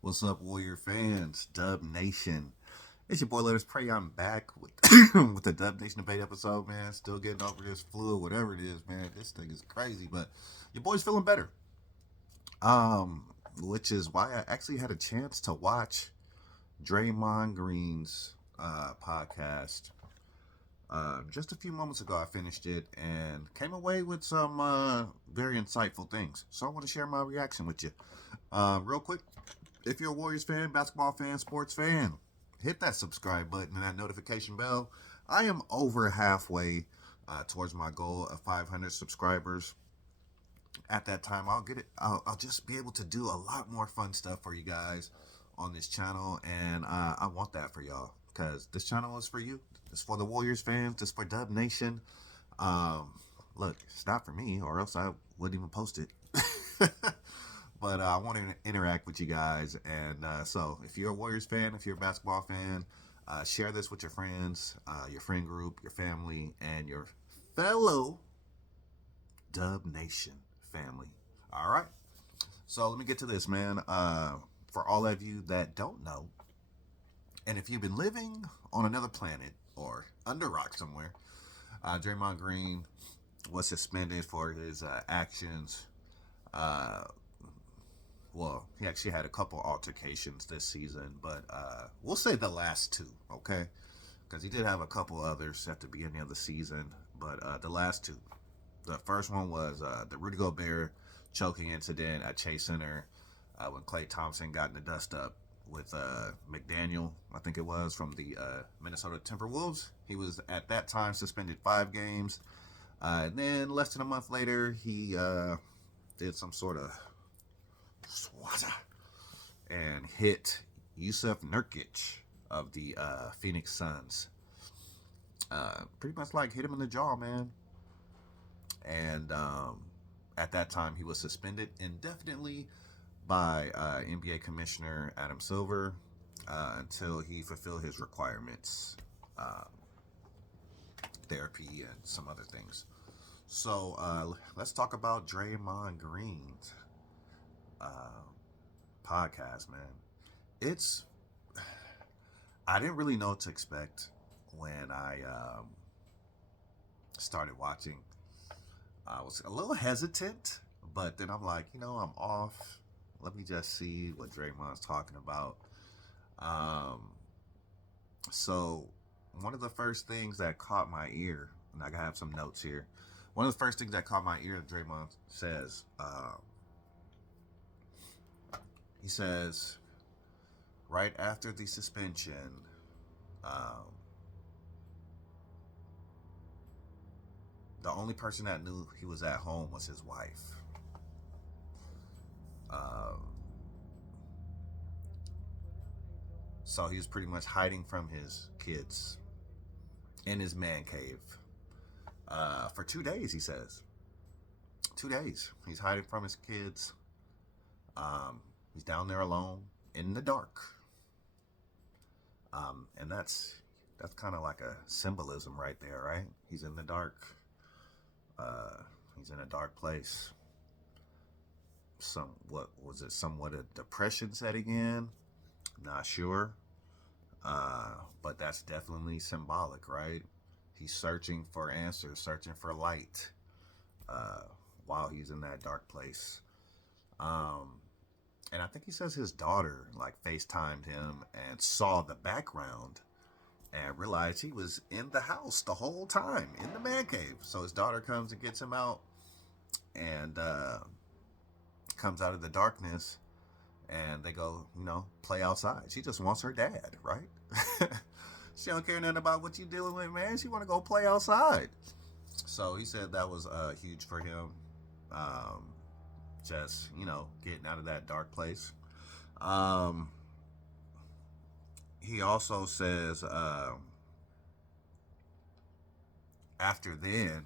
What's up, Warrior fans? Dubnation. It's your boy, Let Us Pray. I'm back with with the Dubnation debate episode, man. Still getting over this flu or whatever it is, man. This thing is crazy, but your boy's feeling better. Um, which is why I actually had a chance to watch Draymond Green's podcast. Just a few moments ago, I finished it and came away with some very insightful things. So I want to share my reaction with you. Real quick, if you're a Warriors fan, basketball fan, sports fan, hit that subscribe button and that notification bell. I am over halfway towards my goal of 500 subscribers. At that time, I'll get it. I'll just be able to do a lot more fun stuff for you guys on this channel, and I want that for y'all because this channel is for you. It's for the Warriors fans. It's for Dub Nation. Um, Look, it's not for me, or else I wouldn't even post it. But I want to interact with you guys. And so, if you're a Warriors fan, if you're a basketball fan, share this with your friends, your friend group, your family, and your fellow Dub Nation family. All right. So, let me get to this, man. For all of you that don't know, and if you've been living on another planet or under rock somewhere, Draymond Green was suspended for his actions. Uh, well, he actually had a couple altercations this season, but we'll say the last two, okay? Because he did have a couple others at the beginning of the season, but the last two. The first one was the Rudy Gobert choking incident at Chase Center when Klay Thompson got in the dust up with McDaniel, I think it was, from the Minnesota Timberwolves. He was at that time suspended 5 games. And then less than a month later, he did some sort of swata and hit Yusuf Nurkic of the Phoenix Suns. Pretty much like hit him in the jaw, man. And at that time, he was suspended indefinitely by NBA Commissioner Adam Silver until he fulfilled his requirements, uh, therapy, and some other things. So let's talk about Draymond Green's uh, podcast, man. It's I didn't really know what to expect when I started watching. I was a little hesitant, but then I'm like, I'm off. Let me just see what Draymond's talking about. Um, so, one of the first things that caught my ear, and I have some notes here. One of the first things that caught my ear, Draymond says, he says, right after the suspension, um, the only person that knew he was at home was his wife. Um, so he was pretty much hiding from his kids in his man cave for 2 days, he says. 2 days. He's hiding from his kids. He's down there alone in the dark. And that's kind of like a symbolism right there, right? He's in the dark. Uh, he's in a dark place. What was it? Somewhat a depression setting in. Not sure. But that's definitely symbolic, right? He's searching for answers, searching for light, uh, while he's in that dark place. Um, and I think he says his daughter like FaceTimed him and saw the background and realized he was in the house the whole time in the man cave. So his daughter comes and gets him out and comes out of the darkness and they go, play outside. She just wants her dad, right? She don't care nothing about what you dealing with, man. She want to go play outside. So he said that was huge for him. Um, just getting out of that dark place. Um, he also says after then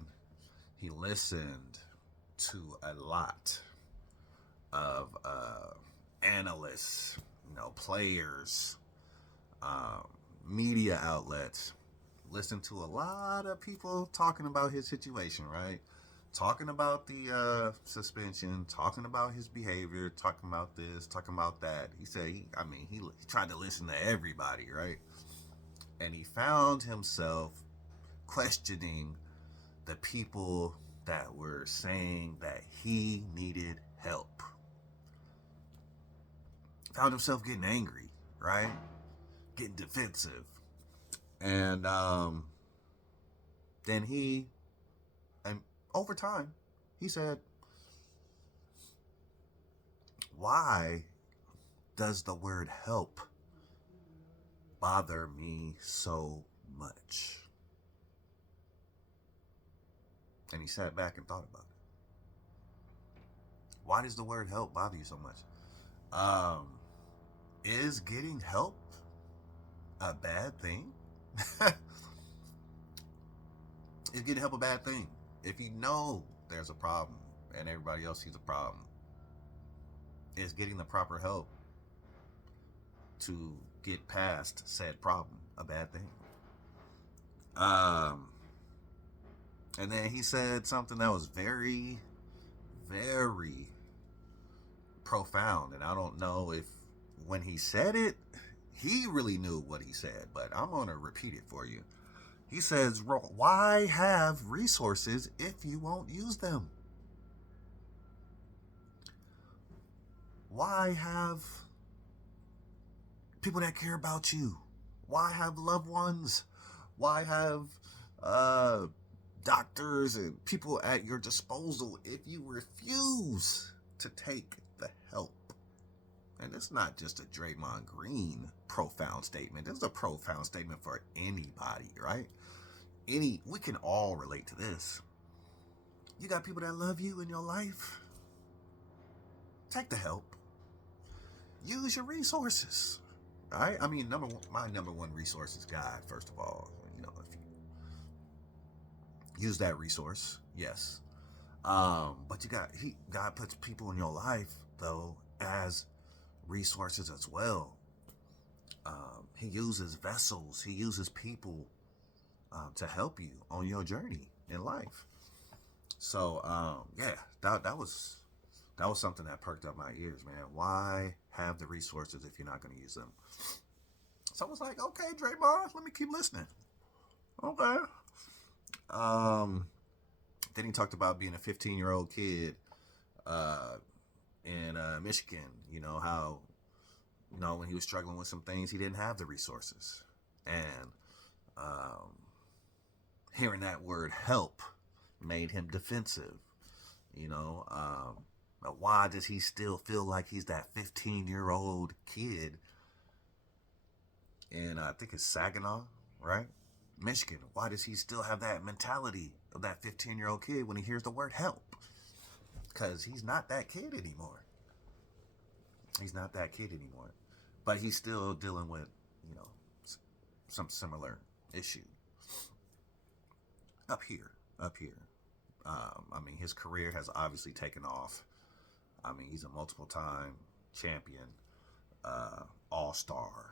he listened to a lot of analysts, players, um, media outlets. Listened to a lot of people talking about his situation, right? talking about the suspension, talking about his behavior, talking about this, talking about that. He said, he tried to listen to everybody, right? And he found himself questioning the people that were saying that he needed help. Found himself getting angry, right? Getting defensive. And then and over time, he said, why does the word help bother me so much? And he sat back and thought about it. Why does the word help bother you so much? Is getting help a bad thing? Is getting help a bad thing? If you know there's a problem and everybody else sees a problem, is getting the proper help to get past said problem a bad thing? And then he said something that was very, very profound. And I don't know if when he said it, he really knew what he said, but I'm going to repeat it for you. He says, why have resources if you won't use them? Why have people that care about you? Why have loved ones? Why have doctors and people at your disposal if you refuse to take the help? And it's not just a Draymond Green profound statement. It's a profound statement for anybody, right? We can all relate to this. You got people that love you in your life. Take the help. Use your resources. Right? I mean, my number one resource is God, first of all. You know, if you use that resource, yes. But God puts people in your life though as resources as well. He uses vessels. He uses people to help you on your journey in life. So yeah, that was something that perked up my ears, man. Why have the resources if you're not going to use them? So I was like, okay, Draymond, let me keep listening. Okay. Then he talked about being a 15-year-old kid in Michigan. You know how, when he was struggling with some things, he didn't have the resources, and hearing that word "help" made him defensive. But why does he still feel like he's that 15-year-old kid in I think it's Saginaw, right? Michigan. Why does he still have that mentality of that 15-year-old kid when he hears the word help? Because he's not that kid anymore. He's not that kid anymore. But he's still dealing with, some similar issue. Up here. His career has obviously taken off. He's a multiple time champion, all-star,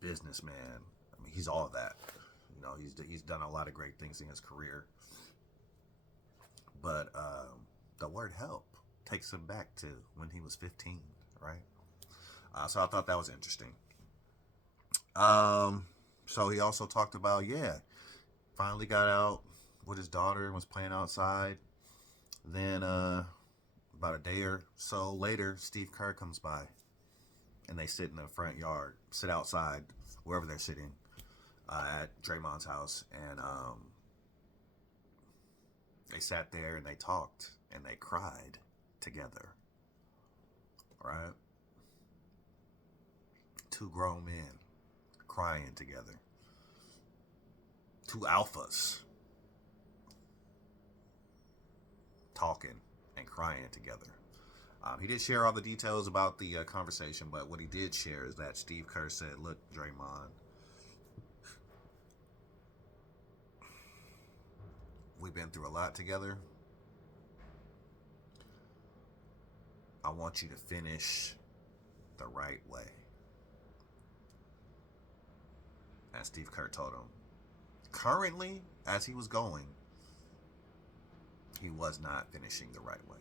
businessman. He's all that. He's done a lot of great things in his career. But the word help takes him back to when he was 15, right? So I thought that was interesting. So he also talked about, finally got out with his daughter and was playing outside. Then about a day or so later, Steve Kerr comes by and they sit in the front yard, sit outside, wherever they're sitting, at Draymond's house. And they sat there and they talked and they cried together, right? Two grown men crying together. Two alphas talking and crying together. He did share all the details about the conversation, but what he did share is that Steve Kerr said, look, Draymond, we've been through a lot together. I want you to finish the right way. And Steve Kerr told him, currently, as he was going, he was not finishing the right way.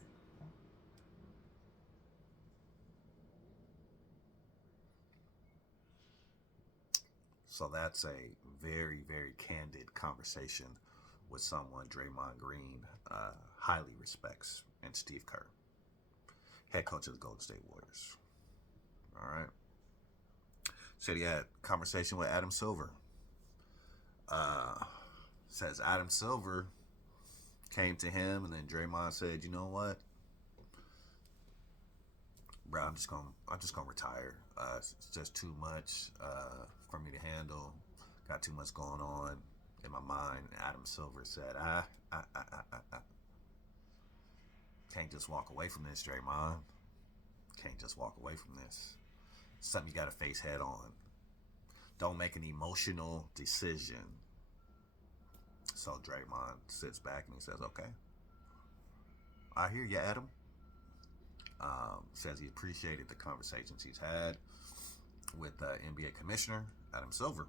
So that's a very, very candid conversation with someone Draymond Green highly respects, and Steve Kerr, head coach of the Golden State Warriors. All right. Said he had a conversation with Adam Silver. Says Adam Silver came to him, and then Draymond said, "You know what, bro? I'm just gonna retire. It's just too much for me to handle. Got too much going on in my mind." And Adam Silver said, can't just walk away from this, Draymond. Can't just walk away from this. It's something you got to face head on. Don't make an emotional decision." So Draymond sits back and he says, "Okay, I hear you, Adam." Says he appreciated the conversations he's had with NBA Commissioner Adam Silver.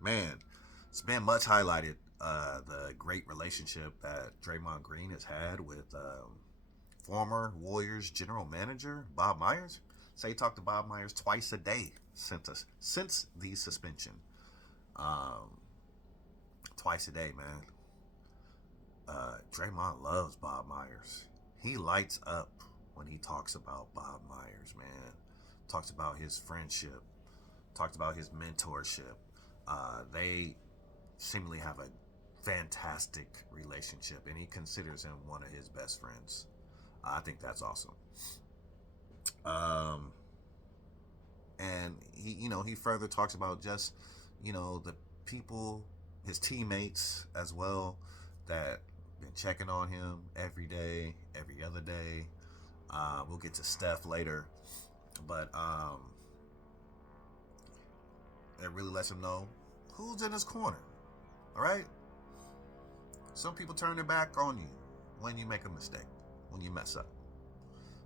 Man, it's been much highlighted, the great relationship that Draymond Green has had with former Warriors general manager Bob Myers. Say he talked to Bob Myers twice a day since the suspension. Twice a day, man. Draymond loves Bob Myers. He lights up when he talks about Bob Myers, man. Talks about his friendship. Talks about his mentorship. They seemingly have a fantastic relationship, and he considers him one of his best friends. I think that's awesome. And he further talks about just, the people, his teammates as well, that been checking on him every day, every other day. We'll get to Steph later, but it really lets him know who's in his corner. All right. Some people turn their back on you when you make a mistake, when you mess up.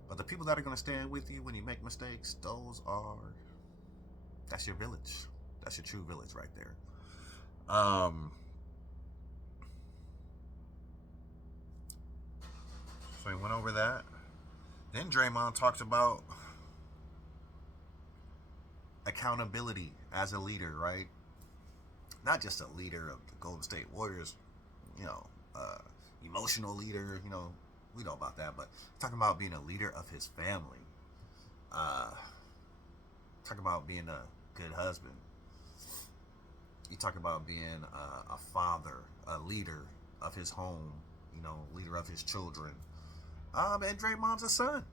But the people that are going to stand with you when you make mistakes, that's your village. That's your true village right there. So he went over that. Then Draymond talked about accountability as a leader, right? Not just a leader of the Golden State Warriors, emotional leader, we know about that, but talking about being a leader of his family. Talking about being a good husband. You talk about being a father, a leader of his home, leader of his children. And Draymond's a son.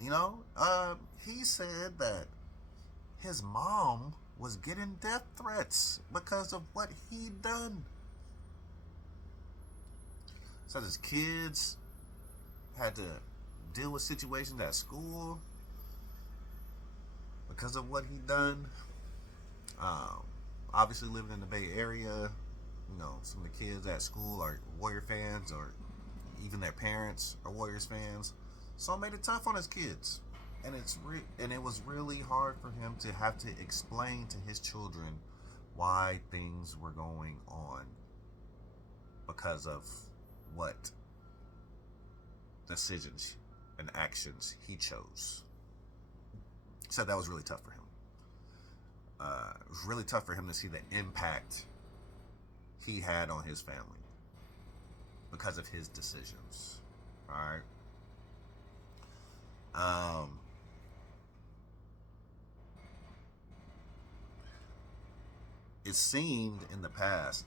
He said that his mom was getting death threats because of what he'd done. Said his kids had to deal with situations at school because of what he'd done. Obviously, living in the Bay Area, some of the kids at school are Warrior fans, or even their parents are Warriors fans. So it made it tough on his kids. And it was really hard for him to have to explain to his children why things were going on because of what decisions and actions he chose. Said that was really tough for him. It was really tough for him to see the impact he had on his family because of his decisions. All right. It seemed in the past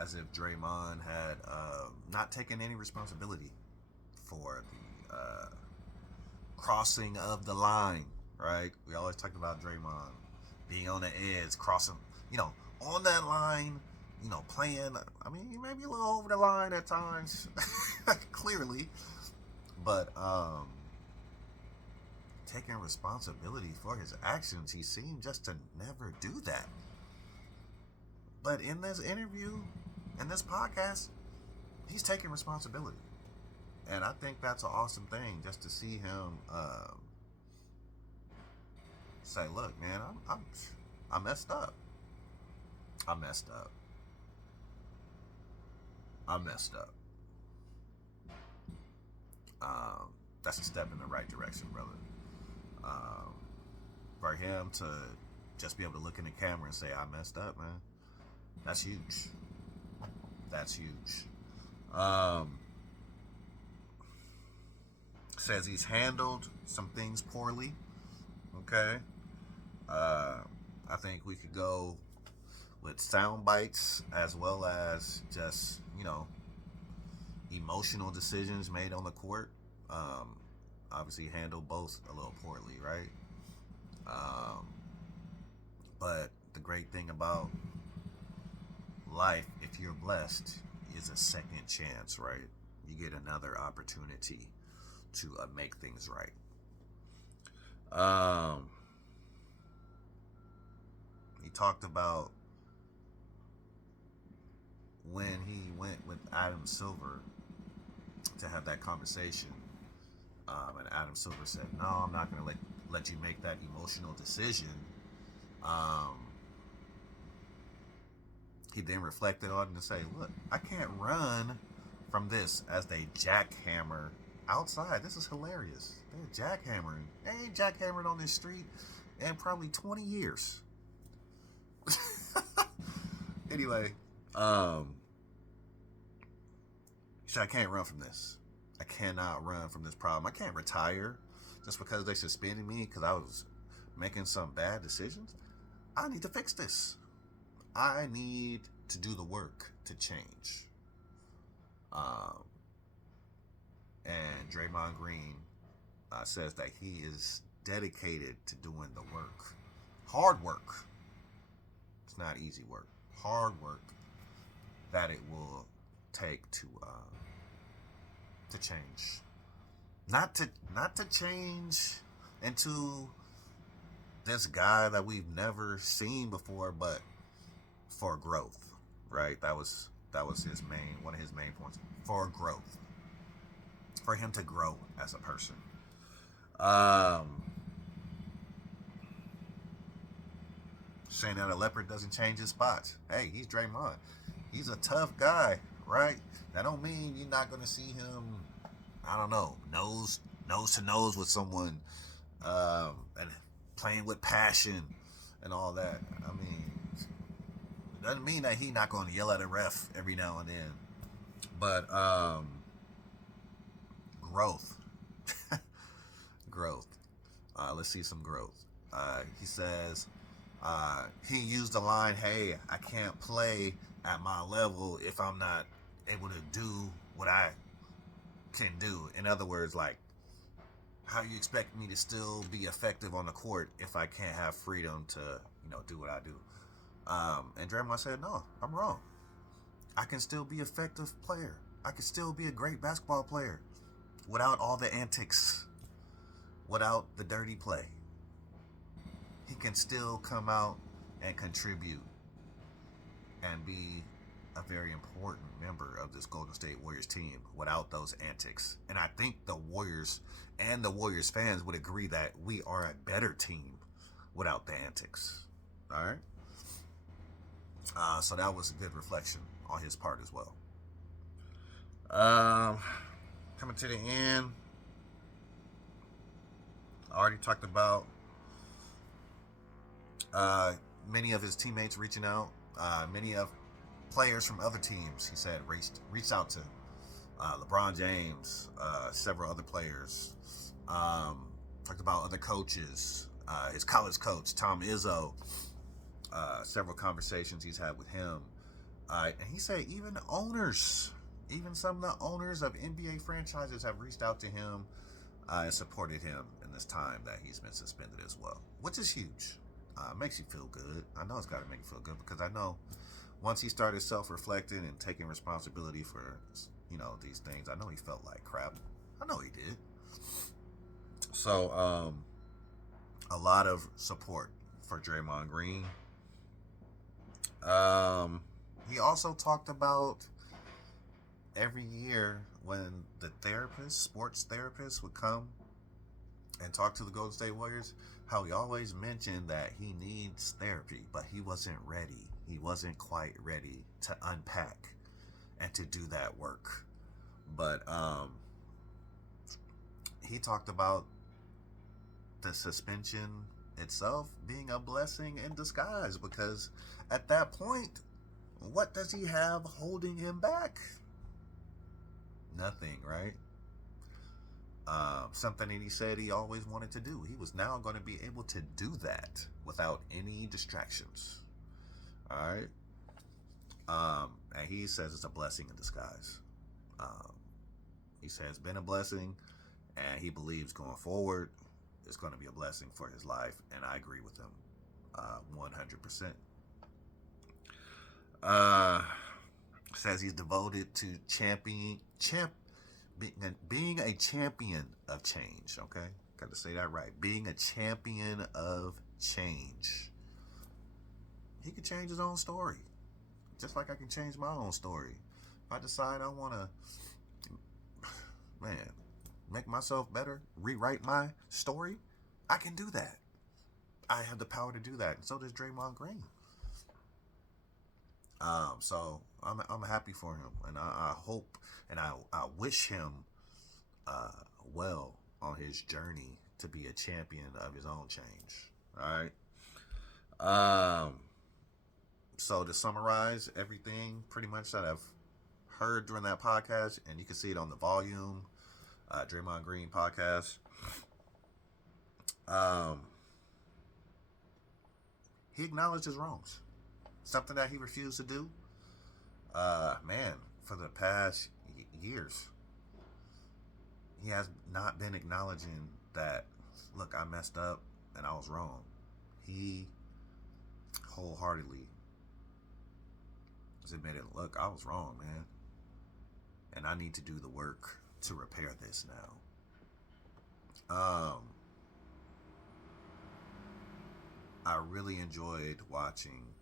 as if Draymond had not taken any responsibility for the crossing of the line, right? We always talk about Draymond being on the edge, crossing, on that line, playing. I mean, he may be a little over the line at times, clearly, but taking responsibility for his actions, he seemed just to never do that. But in this interview, in this podcast, he's taking responsibility. And I think that's an awesome thing, just to see him say, "Look, man, I messed up. I messed up. I messed up. That's a step in the right direction, brother. Um, for him to just be able to look in the camera and say, I messed up, man, that's huge. That's huge. Um, Says he's handled some things poorly. Okay. I think we could go with sound bites as well as just, emotional decisions made on the court. Um, Obviously, handled both a little poorly, right? Um, but the great thing about life, if you're blessed, is a second chance, right? You get another opportunity to make things right. He talked about when he went with Adam Silver to have that conversation, and Adam Silver said, "No, I'm not going to let you make that emotional decision." Um, he then reflected on it and said, "Look, I can't run from this as they jackhammer outside. This is hilarious. They're jackhammering. They ain't jackhammered on this street in probably 20 years." Anyway, he said, I can't run from this. I cannot run from this problem. I can't retire just because they suspended me because I was making some bad decisions. I need to fix this. I need to do the work to change. And Draymond Green says that he is dedicated to doing the work. Hard work. It's not easy work. Hard work that it will take to change. Not to change into this guy that we've never seen before, but for growth, right? That was one of his main points. For growth. For him to grow as a person. Saying that a leopard doesn't change his spots. Hey, he's Draymond. He's a tough guy, right? That don't mean you're not gonna see him, I don't know, nose to nose with someone, and playing with passion and all that. I mean, it doesn't mean that he's not gonna yell at a ref every now and then. But growth. Growth. Let's see some growth. He says he used the line, "Hey, I can't play at my level if I'm not able to do what I can do." In other words, like, how you expect me to still be effective on the court if I can't have freedom to, do what I do? And Draymond said, "No, I'm wrong. I can still be an effective player. I can still be a great basketball player without all the antics, without the dirty play. He can still come out and contribute and be a very important member of this Golden State Warriors team without those antics." And I think the Warriors and the Warriors fans would agree that we are a better team without the antics. All right. So that was a good reflection on his part as well. Coming to the end, I already talked about many of his teammates reaching out. Many of players from other teams, he said, reached out to LeBron James, several other players. Talked about other coaches, his college coach, Tom Izzo, several conversations he's had with him. And he said even some of the owners of NBA franchises have reached out to him and supported him in this time that he's been suspended as well, which is huge. Makes you feel good. I know it's got to make you feel good because I know once he started self-reflecting and taking responsibility for, these things, I know he felt like crap. I know he did. So, a lot of support for Draymond Green. He also talked about every year when the sports therapists would come and talk to the Golden State Warriors, how he always mentioned that he needs therapy, but he wasn't ready. He wasn't quite ready to unpack and to do that work. But he talked about the suspension itself being a blessing in disguise, because at that point, what does he have holding him back? Nothing, right? Something that he said he always wanted to do. He was now going to be able to do that without any distractions. All right. And he says it's a blessing in disguise. Um, he says it's been a blessing, and he believes going forward it's going to be a blessing for his life, and I agree with him 100%. Says he's devoted to being a champion of change. Okay, got to say that right. Being a champion of change. He can change his own story, just like I can change my own story. If I decide I want to, man, make myself better, rewrite my story, I can do that. I have the power to do that, and so does Draymond Green. So I'm happy for him, and I hope and I wish him well on his journey to be a champion of his own change. All right. So to summarize everything, pretty much that I've heard during that podcast, and you can see it on the Volume Draymond Green podcast. He acknowledged his wrongs, something that he refused to do. Man, for the past years, he has not been acknowledging that, look, I messed up and I was wrong. He wholeheartedly has admitted, look, I was wrong, man, and I need to do the work to repair this now. I really enjoyed watching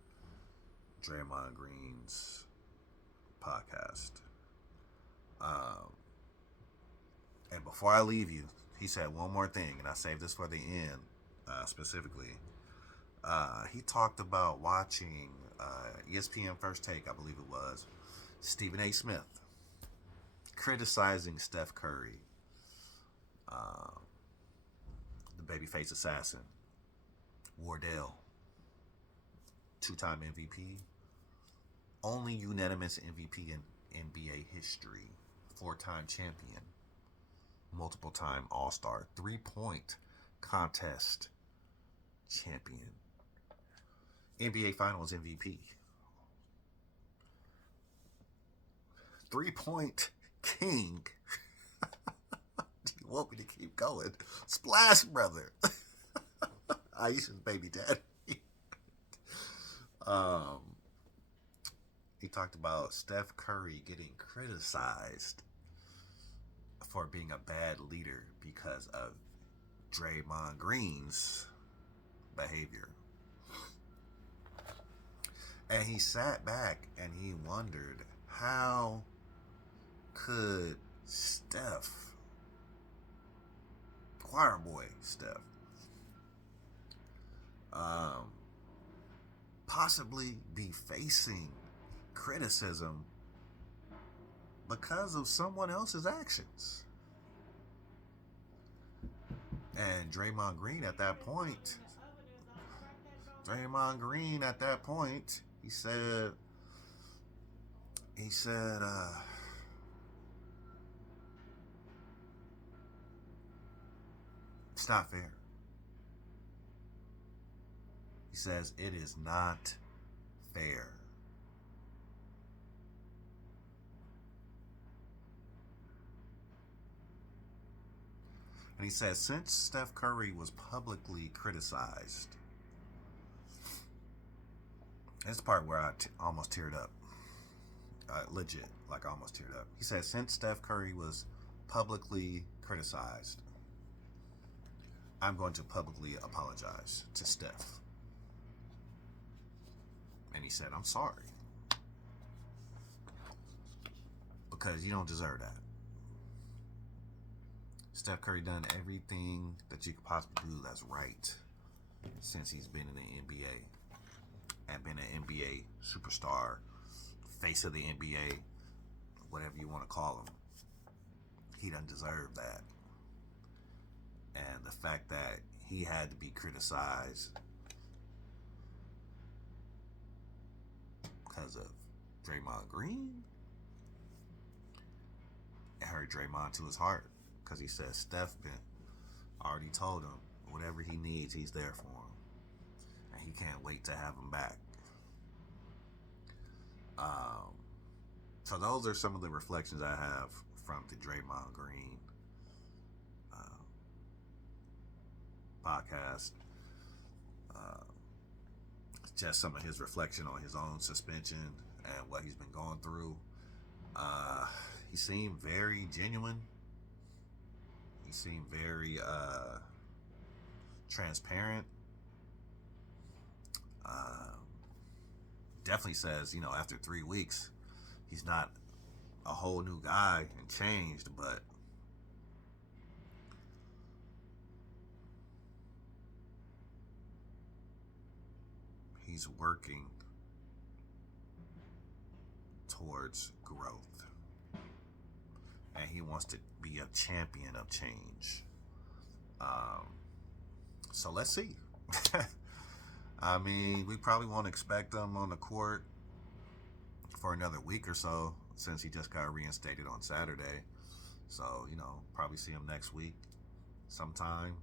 Draymond Green's podcast. And before I leave you, he said one more thing, and I saved this for the end specifically. He talked about watching ESPN First Take, I believe it was, Stephen A. Smith criticizing Steph Curry, the babyface assassin, Wardell, two-time MVP, only unanimous MVP in NBA history, four-time champion, multiple-time All-Star, three-point contest champion, NBA Finals MVP, three-point king. Do you want me to keep going? Splash Brother. Aisha's baby daddy. He talked about Steph Curry getting criticized for being a bad leader because of Draymond Green's behavior. And he sat back and he wondered, how could Steph, choir boy Steph, possibly be facing criticism because of someone else's actions? And Draymond Green at that point, he said, it's not fair. He says, it is not fair. And he says, since Steph Curry was publicly criticized, this part where I almost teared up. Legit, like I almost teared up. He said, since Steph Curry was publicly criticized, I'm going to publicly apologize to Steph. And he said, I'm sorry, because you don't deserve that. Steph Curry done everything that you could possibly do that's right since he's been in the NBA and been an NBA superstar, face of the NBA, whatever you want to call him. He doesn't deserve that. And the fact that he had to be criticized because of Draymond Green, it hurt Draymond to his heart, because he said Steph already told him whatever he needs, he's there for him, and he can't wait to have him back. So those are some of the reflections I have from the Draymond Green podcast. Just some of his reflection on his own suspension and what he's been going through. He seemed very genuine. He seemed very transparent. Definitely says, after 3 weeks, he's not a whole new guy and changed, but he's working towards growth. And he wants to be a champion of change. So let's see. I mean, we probably won't expect him on the court for another week or so, since he just got reinstated on Saturday. So, probably see him next week sometime.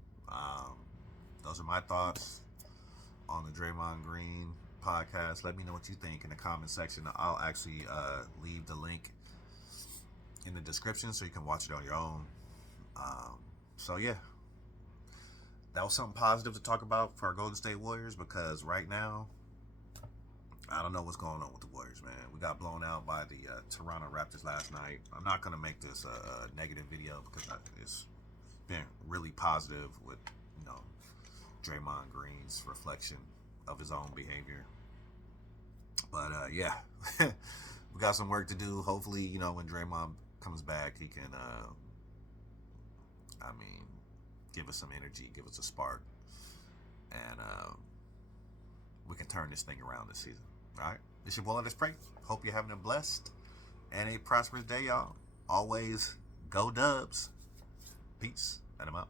Those are my thoughts on the Draymond Green podcast. Let me know what you think in the comment section. I'll actually leave the link in the description so you can watch it on your own. So yeah, that was something positive to talk about for our Golden State Warriors, because right now, I don't know what's going on with the Warriors, man. We got blown out by the Toronto Raptors last night. I'm not going to make this a negative video, because it's been really positive with, Draymond Green's reflection of his own behavior. But yeah, we got some work to do. Hopefully, when Draymond comes back, he can, give us some energy, give us a spark, and we can turn this thing around this season. All right, it's your boy, Let's Pray. Hope you're having a blessed and a prosperous day, y'all. Always go Dubs. Peace, and I'm out.